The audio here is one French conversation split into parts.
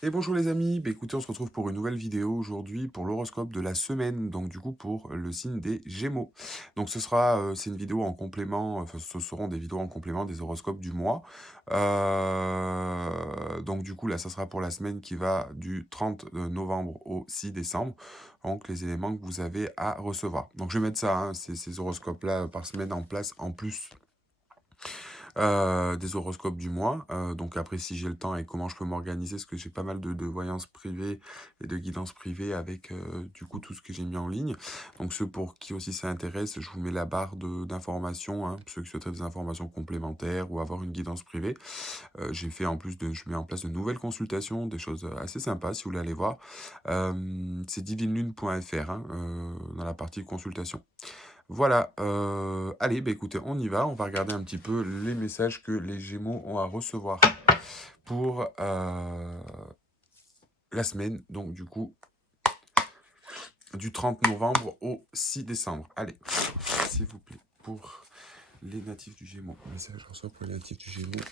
Et bonjour les amis, écoutez, on se retrouve pour une nouvelle vidéo aujourd'hui pour l'horoscope de la semaine, donc du coup pour le signe des Gémeaux. Donc c'est une vidéo en complément, enfin ce seront des vidéos en complément des horoscopes du mois. Donc du coup là, ça sera pour la semaine qui va du 30 novembre au 6 décembre, donc les éléments que vous avez à recevoir. Donc je vais mettre ça, hein, ces horoscopes-là par semaine en place en plus des horoscopes du mois. Donc après, si j'ai le temps et comment je peux m'organiser, parce que j'ai pas mal de voyances privées et de guidances privées avec du coup tout ce que j'ai mis en ligne. Donc ceux pour qui aussi ça intéresse, je vous mets la barre d'informations, hein, ceux qui souhaiteraient des informations complémentaires ou avoir une guidance privée. J'ai fait en plus je mets en place de nouvelles consultations, des choses assez sympas si vous voulez aller voir. C'est divinelune.fr, hein, dans la partie consultation. Voilà, allez, écoutez, on y va. On va regarder un petit peu les messages que les Gémeaux ont à recevoir pour la semaine, donc du coup, du 30 novembre au 6 décembre. Allez, s'il vous plaît, pour les natifs du Gémeaux. Message reçoit pour les natifs du Gémeaux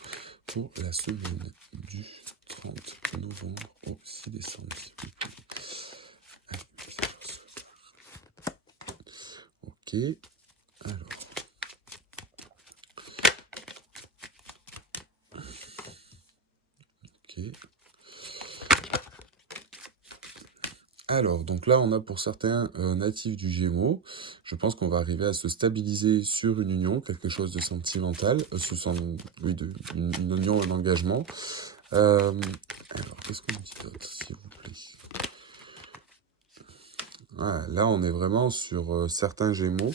pour la semaine du 30 novembre au 6 décembre, s'il vous plaît. Allez, message reçoit. Ok, alors. Ok. Alors, donc là, on a pour certains natifs du Gémeaux, je pense qu'on va arriver à se stabiliser sur une union, quelque chose de sentimental, oui, une union, un engagement. Alors, qu'est-ce qu'on dit d'autre, s'il vous plaît? Ah, là, on est vraiment sur certains Gémeaux,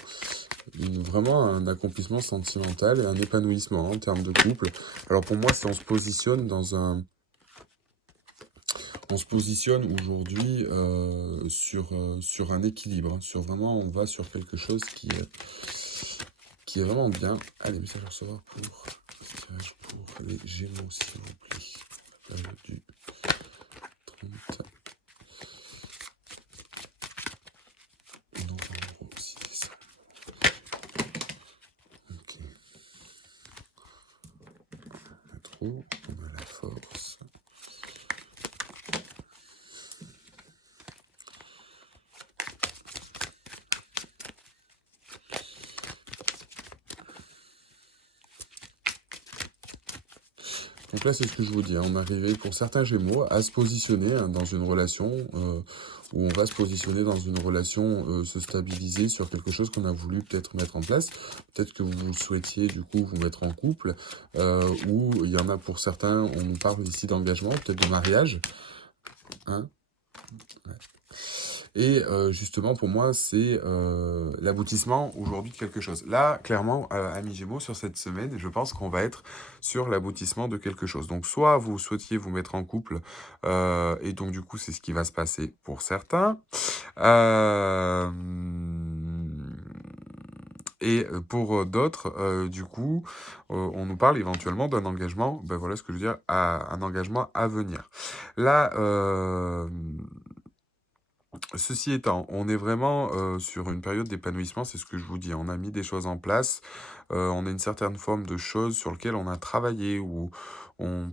vraiment un accomplissement sentimental et un épanouissement en termes de couple. Alors pour moi, si on se positionne on se positionne aujourd'hui sur un équilibre, hein, sur vraiment, on va sur quelque chose qui est vraiment bien. Allez, message à recevoir pour les Gémeaux, s'il vous plaît. Du 30 novembre au 6 décembre. Ok. On a trop, on a la force. Donc là, c'est ce que je vous dis, hein, on arrivait pour certains Gémeaux à se positionner, hein, dans une relation où on va se positionner dans une relation, se stabiliser sur quelque chose qu'on a voulu peut-être mettre en place. Peut-être que vous souhaitiez du coup vous mettre en couple, ou il y en a pour certains, on nous parle ici d'engagement, peut-être de mariage. Hein. Ouais. Et justement, pour moi, c'est l'aboutissement aujourd'hui de quelque chose. Là, clairement, amis Gémeaux, sur cette semaine, je pense qu'on va être sur l'aboutissement de quelque chose. Donc, soit vous souhaitiez vous mettre en couple, et donc du coup, c'est ce qui va se passer pour certains. Euh, Et pour d'autres, du coup, on nous parle éventuellement d'un engagement, ben voilà ce que je veux dire, un engagement à venir. Là, ceci étant, on est vraiment sur une période d'épanouissement, c'est ce que je vous dis. On a mis des choses en place, on a une certaine forme de choses sur lesquelles on a travaillé, ou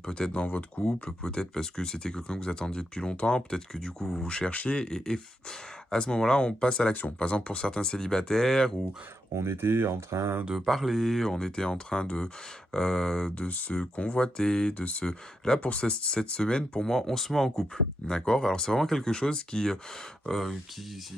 peut-être dans votre couple, peut-être parce que c'était quelqu'un que vous attendiez depuis longtemps, peut-être que du coup vous vous cherchiez, à ce moment-là, on passe à l'action. Par exemple, pour certains célibataires, où on était en train de parler, on était en train de se convoiter, Là, pour cette semaine, pour moi, on se met en couple, d'accord? Alors c'est vraiment quelque chose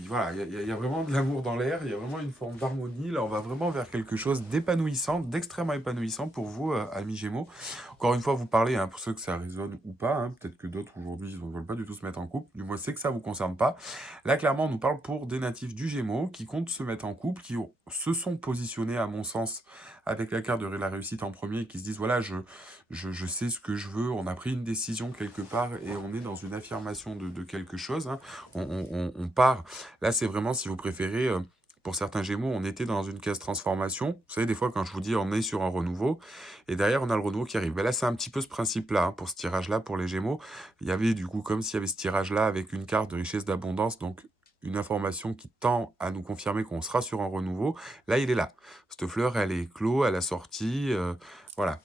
voilà, il y a vraiment de l'amour dans l'air, il y a vraiment une forme d'harmonie. Là, on va vraiment vers quelque chose d'épanouissant, d'extrêmement épanouissant pour vous, amis Gémeaux. Encore une fois, vous parlez, hein, pour ceux que ça résonne ou pas, hein, peut-être que d'autres aujourd'hui ne veulent pas du tout se mettre en couple. Du moins, c'est que ça vous concerne pas. Là, clairement, on nous parle pour des natifs du Gémeaux qui comptent se mettre en couple, se sont positionnés, à mon sens, avec la carte de la réussite en premier, et qui se disent voilà, je sais ce que je veux, on a pris une décision quelque part et on est dans une affirmation de quelque chose. Hein. On part. Là, c'est vraiment, si vous préférez, pour certains Gémeaux, on était dans une case transformation. Vous savez, des fois, quand je vous dis on est sur un renouveau, et derrière, on a le renouveau qui arrive. Ben là, c'est un petit peu ce principe-là, hein, pour ce tirage-là, pour les Gémeaux. Il y avait, du coup, comme s'il y avait ce tirage-là avec une carte de richesse d'abondance, donc une information qui tend à nous confirmer qu'on sera sur un renouveau. Là, il est là. Cette fleur, elle est clos, elle a sorti. Voilà.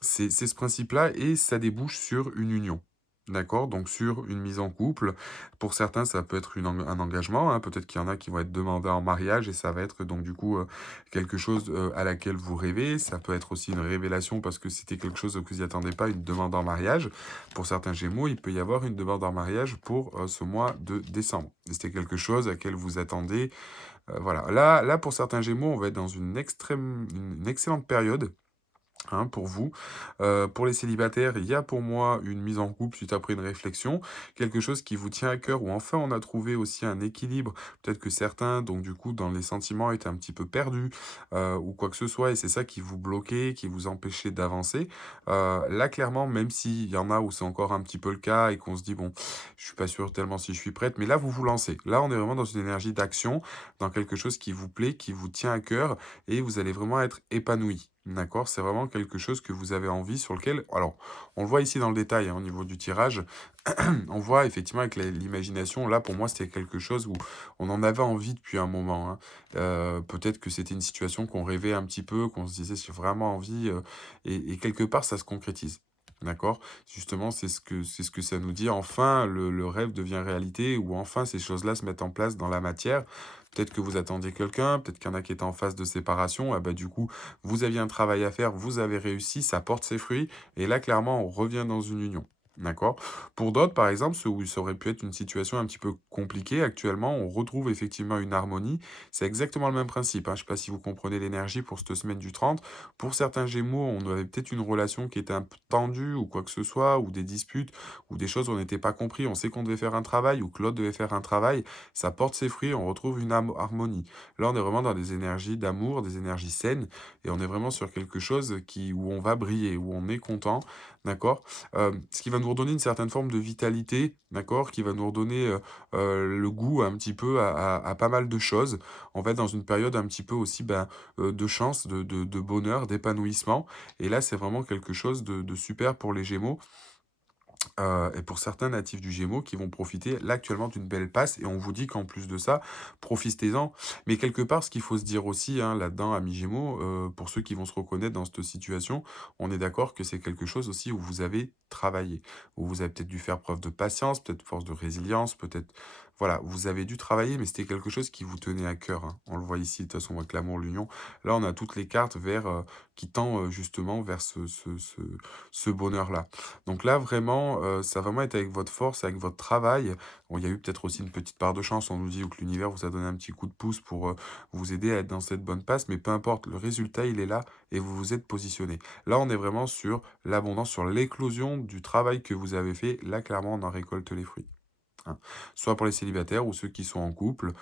C'est ce principe-là, et ça débouche sur une union. D'accord? Donc sur une mise en couple, pour certains, ça peut être un engagement, hein. Peut-être qu'il y en a qui vont être demandés en mariage et ça va être donc du coup, quelque chose, à laquelle vous rêvez. Ça peut être aussi une révélation parce que c'était quelque chose que vous y attendez pas, une demande en mariage. Pour certains gémeaux, il peut y avoir une demande en mariage pour, ce mois de décembre. Et c'était quelque chose à laquelle vous attendez, voilà. Là, pour certains gémeaux, on va être dans une excellente période, hein, pour vous. Pour les célibataires, il y a pour moi une mise en couple suite après une réflexion, quelque chose qui vous tient à cœur, ou enfin on a trouvé aussi un équilibre. Peut-être que certains, donc du coup, dans les sentiments, étaient un petit peu perdus, ou quoi que ce soit, et c'est ça qui vous bloquait, qui vous empêchait d'avancer. Là, clairement, même s'il y en a où c'est encore un petit peu le cas et qu'on se dit, bon, je suis pas sûr tellement si je suis prête, mais là, vous vous lancez. Là, on est vraiment dans une énergie d'action, dans quelque chose qui vous plaît, qui vous tient à cœur, et vous allez vraiment être épanoui. D'accord? C'est vraiment quelque chose que vous avez envie, sur lequel alors, on le voit ici dans le détail, hein, au niveau du tirage, on voit effectivement avec l'imagination, là, pour moi, c'était quelque chose où on en avait envie depuis un moment, hein. Peut-être que c'était une situation qu'on rêvait un petit peu, qu'on se disait: «J'ai vraiment envie», et quelque part, ça se concrétise. D'accord? Justement, c'est ce que ça nous dit. Enfin, le rêve devient réalité, ou enfin ces choses-là se mettent en place dans la matière. Peut-être que vous attendiez quelqu'un, peut-être qu'il y en a qui étaient en phase de séparation, ah bah, du coup, vous aviez un travail à faire, vous avez réussi, ça porte ses fruits, et là, clairement, on revient dans une union. D'accord? Pour d'autres, par exemple, ceux où ça aurait pu être une situation un petit peu compliquée, actuellement, on retrouve effectivement une harmonie. C'est exactement le même principe, hein. Je ne sais pas si vous comprenez l'énergie pour cette semaine du 30. Pour certains Gémeaux, on avait peut-être une relation qui était un peu tendue ou quoi que ce soit, ou des disputes, ou des choses où on n'était pas compris. On sait qu'on devait faire un travail, ou que l'autre devait faire un travail. Ça porte ses fruits, on retrouve une harmonie. Là, on est vraiment dans des énergies d'amour, des énergies saines, et on est vraiment sur quelque chose où on va briller, où on est content, d'accord? Ce qui va nous redonner une certaine forme de vitalité, d'accord? Qui va nous redonner, le goût un petit peu à pas mal de choses. On va être dans une période un petit peu aussi, ben, de chance, de bonheur, d'épanouissement, et là, c'est vraiment quelque chose de super pour les Gémeaux. Et pour certains natifs du Gémeaux qui vont profiter là actuellement d'une belle passe, et on vous dit qu'en plus de ça, profitez-en. Mais quelque part, ce qu'il faut se dire aussi, hein, là-dedans, amis Gémeaux, pour ceux qui vont se reconnaître dans cette situation, on est d'accord que c'est quelque chose aussi où vous avez travaillé, où vous avez peut-être dû faire preuve de patience, peut-être force de résilience, peut-être, voilà, vous avez dû travailler, mais c'était quelque chose qui vous tenait à cœur, hein. On le voit ici, de toute façon, avec l'amour, l'union. Là, on a toutes les cartes vers, qui tend justement vers ce bonheur-là. Donc là, vraiment, ça a vraiment été avec votre force, avec votre travail. Bon, il y a eu peut-être aussi une petite part de chance, on nous dit, ou que l'univers vous a donné un petit coup de pouce pour, vous aider à être dans cette bonne passe, mais peu importe, le résultat, il est là, et vous vous êtes positionné. Là, on est vraiment sur l'abondance, sur l'éclosion du travail que vous avez fait. Là, clairement, on en récolte les fruits, hein. Soit pour les célibataires ou ceux qui sont en couple,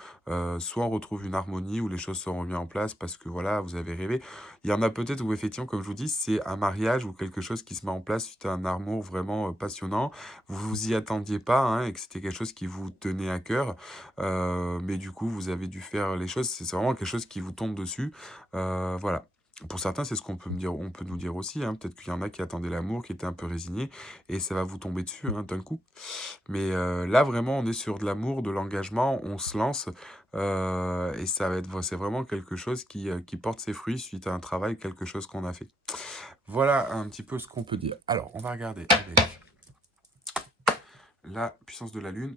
soit on retrouve une harmonie où les choses sont remises en place parce que voilà, vous avez rêvé. Il y en a peut-être où effectivement, comme je vous dis, c'est un mariage ou quelque chose qui se met en place suite à un amour vraiment, passionnant. Vous vous y attendiez pas, hein, et que c'était quelque chose qui vous tenait à cœur, mais du coup, vous avez dû faire les choses. C'est vraiment quelque chose qui vous tombe dessus, voilà. Pour certains, c'est ce qu'on peut me dire, on peut nous dire aussi, hein. Peut-être qu'il y en a qui attendaient l'amour, qui étaient un peu résignés, et ça va vous tomber dessus, hein, d'un coup. Mais là, vraiment, on est sur de l'amour, de l'engagement, on se lance, et ça va être c'est vraiment quelque chose qui porte ses fruits suite à un travail, quelque chose qu'on a fait. Voilà un petit peu ce qu'on peut dire. Alors, on va regarder avec la puissance de la lune.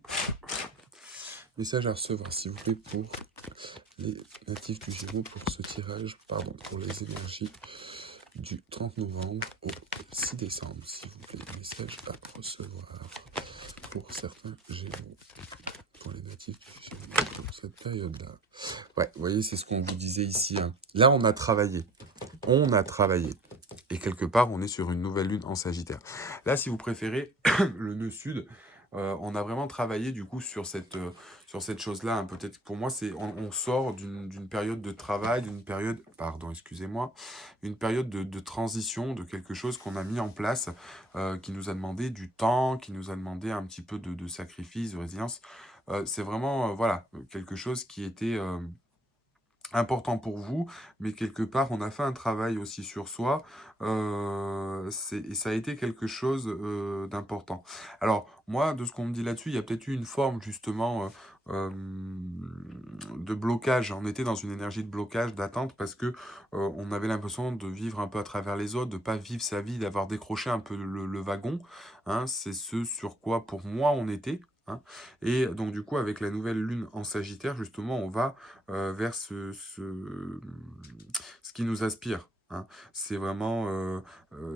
Message à recevoir, s'il vous plaît, pour les natifs du Gémeaux, pour ce tirage, pardon, pour les énergies du 30 novembre au 6 décembre, s'il vous plaît. Message à recevoir pour certains Gémeaux, pour les natifs du Gémeaux, pour cette période-là. Ouais, vous voyez, c'est ce qu'on vous disait ici, hein. Là, on a travaillé. On a travaillé. Et quelque part, on est sur une nouvelle lune en Sagittaire. Là, si vous préférez, le nœud sud, on a vraiment travaillé du coup sur cette chose-là, hein. Peut-être pour moi, on sort d'une période de travail, d'une période, pardon, excusez-moi, une période de transition, de quelque chose qu'on a mis en place, qui nous a demandé du temps, qui nous a demandé un petit peu de sacrifice, de résilience. C'est vraiment, voilà, quelque chose qui était, important pour vous, mais quelque part, on a fait un travail aussi sur soi, et ça a été quelque chose d'important. Alors, moi, de ce qu'on me dit là-dessus, il y a peut-être eu une forme justement de blocage. On était dans une énergie de blocage, d'attente, parce que on avait l'impression de vivre un peu à travers les autres, de pas vivre sa vie, d'avoir décroché un peu le wagon. Hein, c'est ce sur quoi, pour moi, on était. Hein. Et donc, du coup, avec la nouvelle lune en Sagittaire, justement, on va vers ce qui nous aspire. Hein. C'est vraiment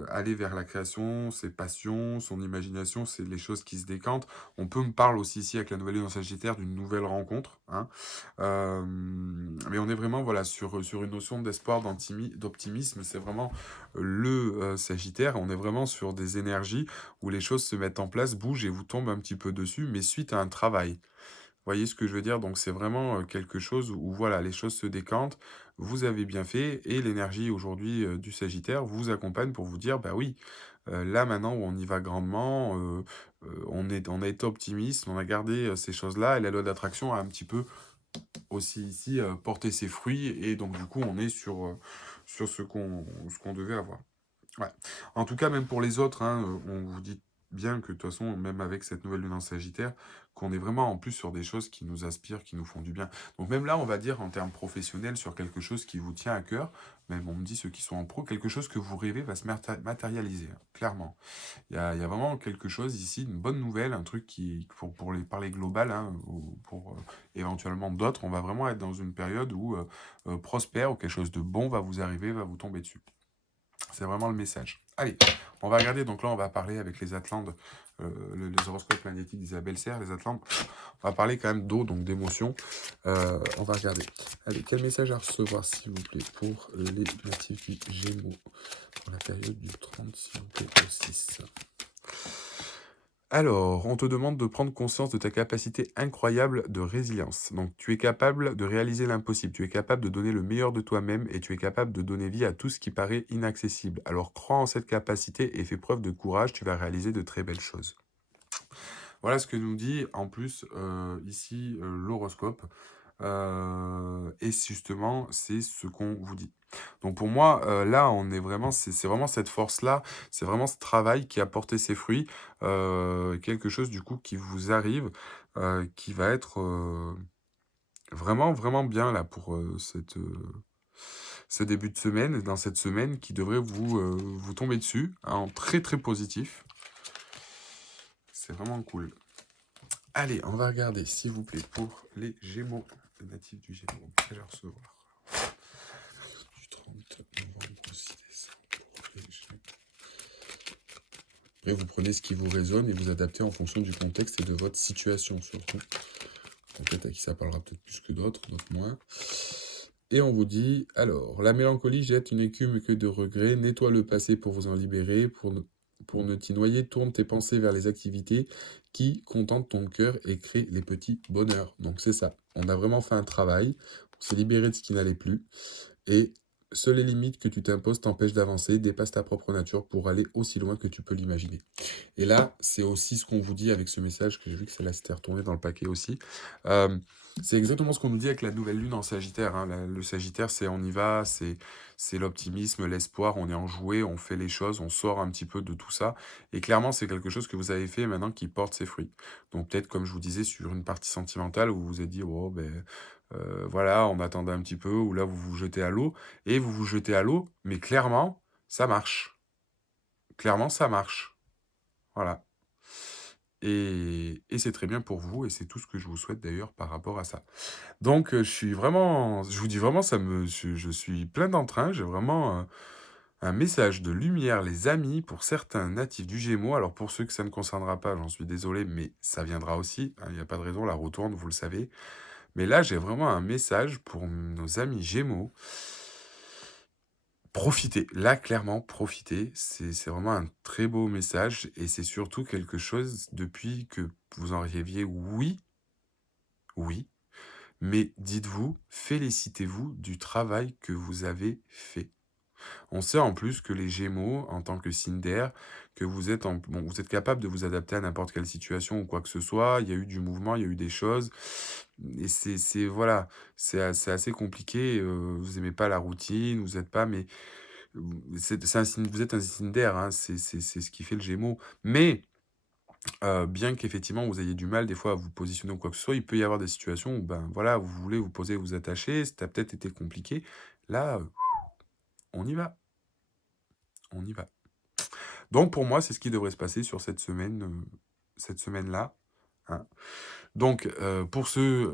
aller vers la création, ses passions, son imagination, c'est les choses qui se décantent. On peut me parler aussi ici avec la nouvelle lune en Sagittaire d'une nouvelle rencontre. Hein. Mais on est vraiment voilà, sur une notion d'espoir, d'optimisme. C'est vraiment le Sagittaire. On est vraiment sur des énergies où les choses se mettent en place, bougent et vous tombent un petit peu dessus, mais suite à un travail. Voyez ce que je veux dire? Donc c'est vraiment, quelque chose où voilà, les choses se décantent, vous avez bien fait et l'énergie aujourd'hui, du Sagittaire vous accompagne pour vous dire: «Bah oui, là maintenant on y va grandement, on a été optimiste, on a gardé, ces choses-là» et la loi d'attraction a un petit peu aussi ici, porté ses fruits et donc du coup on est sur ce qu'on devait avoir. Ouais. En tout cas, même pour les autres, hein, on vous dit bien que de toute façon, même avec cette nouvelle lune en Sagittaire, qu'on est vraiment en plus sur des choses qui nous aspirent, qui nous font du bien. Donc même là, on va dire en termes professionnels, sur quelque chose qui vous tient à cœur, même on me dit ceux qui sont en pro, quelque chose que vous rêvez va se matérialiser, hein, clairement. Il y a vraiment quelque chose ici, une bonne nouvelle, un truc qui, parler global, hein, ou pour éventuellement d'autres, on va vraiment être dans une période où prospère, où quelque chose de bon va vous arriver, va vous tomber dessus. C'est vraiment le message. Allez, on va regarder. Donc là, on va parler avec les Atlantes, les horoscopes magnétiques d'Isabelle Serre, les Atlantes. On va parler quand même d'eau, donc d'émotions. On va regarder. Allez, quel message à recevoir, s'il vous plaît, pour les natifs du Gémeaux, pour la période du 30, s'il vous plaît, au 6. Alors, on te demande de prendre conscience de ta capacité incroyable de résilience. Donc, tu es capable de réaliser l'impossible, tu es capable de donner le meilleur de toi-même et tu es capable de donner vie à tout ce qui paraît inaccessible. Alors, crois en cette capacité et fais preuve de courage, tu vas réaliser de très belles choses. Voilà ce que nous dit en plus ici l'horoscope. Et justement, c'est ce qu'on vous dit. Donc pour moi, là, on est vraiment, c'est vraiment cette force-là, c'est vraiment ce travail qui a porté ses fruits, quelque chose du coup qui vous arrive, qui va être vraiment, vraiment bien là pour ce début de semaine, dans cette semaine qui devrait vous tomber dessus, hein, en très très positif. C'est vraiment cool. Allez, on va regarder, s'il vous plaît, pour les Gémeaux, les natifs du Gémeaux. Quel recevoir du 30 novembre au 6 décembre pour les Gémeaux. Après, vous prenez ce qui vous résonne et vous adaptez en fonction du contexte et de votre situation, surtout. Peut-être à qui ça parlera peut-être plus que d'autres moins. Et on vous dit, alors, la mélancolie jette une écume que de regrets, nettoie le passé pour vous en libérer, pour ne t'y noyer, tourne tes pensées vers les activités qui contentent ton cœur et créent les petits bonheurs. Donc c'est ça, on a vraiment fait un travail, on s'est libéré de ce qui n'allait plus, et seules les limites que tu t'imposes t'empêchent d'avancer, dépasse ta propre nature pour aller aussi loin que tu peux l'imaginer. Et là, c'est aussi ce qu'on vous dit avec ce message, que j'ai vu que celle-là s'était retournée dans le paquet aussi. Euh, c'est exactement ce qu'on nous dit avec la nouvelle lune en Sagittaire. Hein. Le Sagittaire, c'est on y va, c'est l'optimisme, l'espoir, on est enjoué, on fait les choses, on sort un petit peu de tout ça. Et clairement, c'est quelque chose que vous avez fait maintenant qui porte ses fruits. Donc peut-être, comme je vous disais, sur une partie sentimentale, où vous vous êtes dit, oh, ben, voilà, on attendait un petit peu, ou là, vous vous jetez à l'eau, et vous vous jetez à l'eau, mais clairement, ça marche. Clairement, ça marche. Voilà. Et c'est très bien pour vous, et c'est tout ce que je vous souhaite d'ailleurs par rapport à ça. Donc, je vous dis vraiment, je suis plein d'entrain, j'ai vraiment un message de lumière, les amis, pour certains natifs du Gémeaux. Alors, pour ceux que ça ne concernera pas, j'en suis désolé, mais ça viendra aussi, hein, il n'y a pas de raison, la retourne, vous le savez. Mais là, j'ai vraiment un message pour nos amis Gémeaux. Profitez, là clairement profitez, c'est vraiment un très beau message et c'est surtout quelque chose depuis que vous en rêviez, oui, oui, mais dites-vous, félicitez-vous du travail que vous avez fait. On sait en plus que les Gémeaux, en tant que signe d'air, que vous êtes capable de vous adapter à n'importe quelle situation ou quoi que ce soit. Il y a eu du mouvement, il y a eu des choses et voilà, c'est assez compliqué, vous aimez pas la routine, vous êtes pas mais c'est un signe vous êtes un signe d'air, hein, c'est ce qui fait le Gémeaux. Mais, bien qu'effectivement vous ayez du mal des fois à vous positionner ou quoi que ce soit, il peut y avoir des situations où, ben, voilà, vous voulez vous poser, vous attacher, ça a peut-être été compliqué. Là, on y va, on y va. Donc pour moi, c'est ce qui devrait se passer sur cette semaine-là, hein. Donc, pour ceux,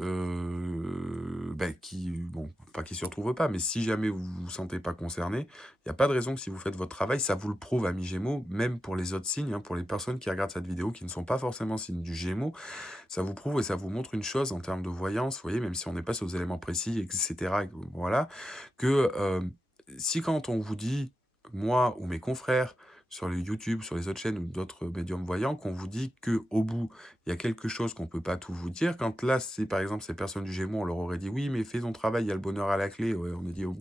qui bon, pas qui se retrouvent pas, mais si jamais vous vous sentez pas concerné, il y a pas de raison que si vous faites votre travail, ça vous le prouve, amis Gémeaux, même pour les autres signes, hein, pour les personnes qui regardent cette vidéo, qui ne sont pas forcément signes du Gémeaux, ça vous prouve et ça vous montre une chose en termes de voyance, vous voyez? Même si on n'est pas sur des éléments précis et cetera, et que voilà, que, si quand on vous dit, moi ou mes confrères, sur les YouTube, sur les autres chaînes ou d'autres médiums voyants, qu'on vous dit que au bout, il y a quelque chose qu'on peut pas tout vous dire. Quand là, c'est par exemple ces personnes du Gémeaux, on leur aurait dit: «Oui, mais fais ton travail, il y a le bonheur à la clé». Ouais, on a dit: «Oh,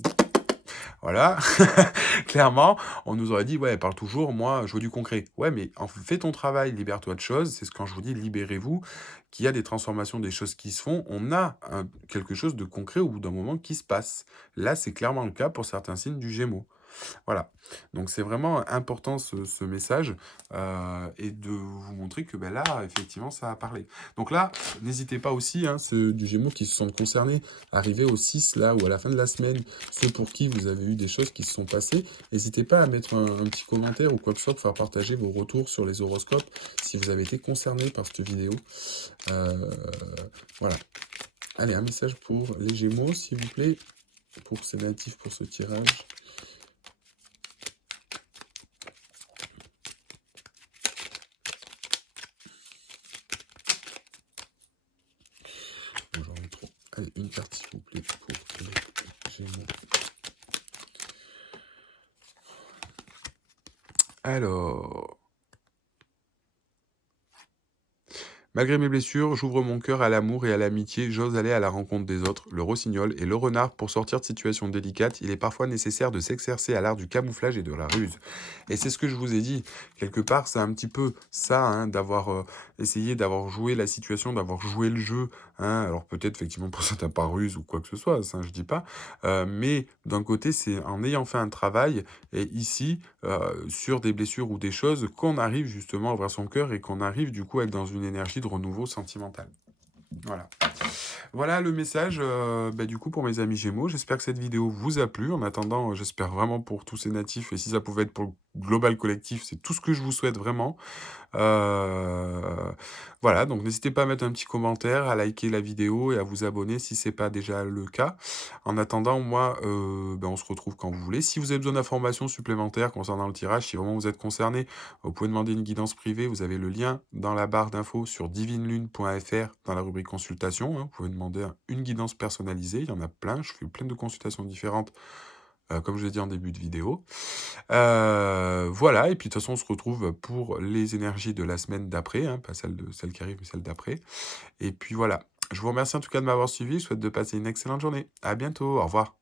voilà, clairement, on nous aurait dit: «Ouais, parle toujours, moi, je veux du concret». Ouais, mais fais ton travail, libère-toi de choses. C'est ce quand je vous dis: «Libérez-vous», qu'il y a des transformations, des choses qui se font. On a quelque chose de concret au bout d'un moment qui se passe. Là, c'est clairement le cas pour certains signes du Gémeaux. Voilà, donc c'est vraiment important ce message, et de vous montrer que, ben là, effectivement, ça a parlé. Donc là, n'hésitez pas aussi, hein, ceux du Gémeaux qui se sentent concernés, arrivés au 6 là ou à la fin de la semaine, ceux pour qui vous avez eu des choses qui se sont passées, n'hésitez pas à mettre un petit commentaire ou quoi que ce soit pour faire partager vos retours sur les horoscopes, si vous avez été concernés par cette vidéo. Heu, voilà. Allez, un message pour les Gémeaux, s'il vous plaît, pour ces natifs, pour ce tirage. Bon, j'en ai trop. Allez, une carte, s'il vous plaît, pour les Gémeaux. Alors, malgré mes blessures, j'ouvre mon cœur à l'amour et à l'amitié, j'ose aller à la rencontre des autres. Le rossignol et le renard, pour sortir de situations délicates, il est parfois nécessaire de s'exercer à l'art du camouflage et de la ruse. Et c'est ce que je vous ai dit. Quelque part, c'est un petit peu ça, hein, d'avoir essayé d'avoir joué la situation, d'avoir joué le jeu, hein. Alors peut-être effectivement pour ça t'as pas ruse ou quoi que ce soit, ça je dis pas. Mais d'un côté, c'est en ayant fait un travail, et ici, sur des blessures ou des choses, qu'on arrive justement à ouvrir son cœur et qu'on arrive du coup à être dans une énergie de renouveau sentimental. Voilà. Voilà le message, du coup pour mes amis Gémeaux. J'espère que cette vidéo vous a plu. En attendant, j'espère vraiment pour tous ces natifs, et si ça pouvait être pour le global collectif, c'est tout ce que je vous souhaite vraiment. Voilà, donc n'hésitez pas à mettre un petit commentaire, à liker la vidéo et à vous abonner si c'est pas déjà le cas. En attendant, moi, on se retrouve quand vous voulez. Si vous avez besoin d'informations supplémentaires concernant le tirage, si vraiment vous êtes concerné, vous pouvez demander une guidance privée. Vous avez le lien dans la barre d'infos sur divinelune.fr dans la rubrique consultation, hein. Vous pouvez demander une guidance personnalisée. Il y en a plein. Je fais plein de consultations différentes, comme je l'ai dit en début de vidéo. Voilà, et puis de toute façon, on se retrouve pour les énergies de la semaine d'après, hein, pas celle qui arrive, mais celle d'après. Et puis voilà. Je vous remercie en tout cas de m'avoir suivi. Je souhaite de passer une excellente journée. À bientôt. Au revoir.